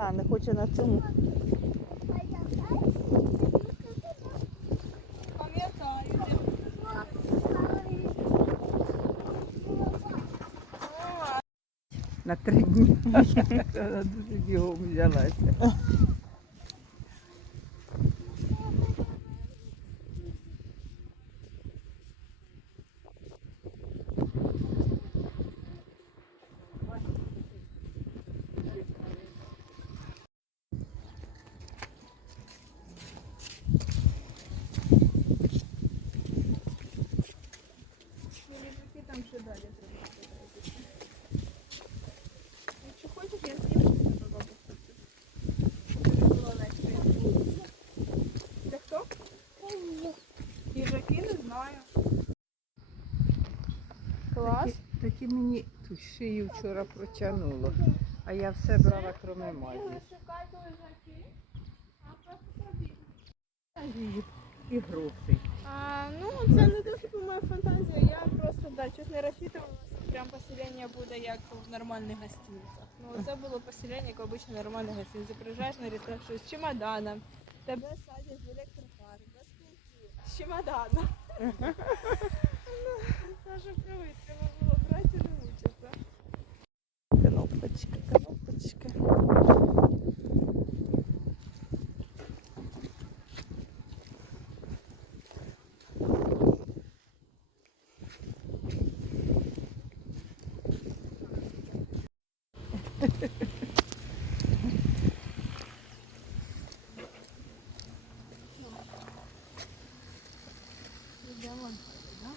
А, не хоче на цьому. На три дні. Дуже бігом взялася. Там ще далі треба подивитися. Якщо хочеш, я зніму тебе Це хто? Їжаки не знаю. Клас. Такі, такі мені тут шию вчора протягнуло, а я все брала, просто І, і грошей. А, ну, це не те, що моя фантазія. Я просто да, щось не розчитувала, що прям поселення буде як в нормальних гостиницях. Ну, це було поселення, як обично нормальне гостиниці. Приїжджаєш на рецепцію з чемоданом, тебе садять в електрокар, без кінців. з чемоданом. Ну, Каже, привіт, треба було брати і не мучитися. Ну, давай, да?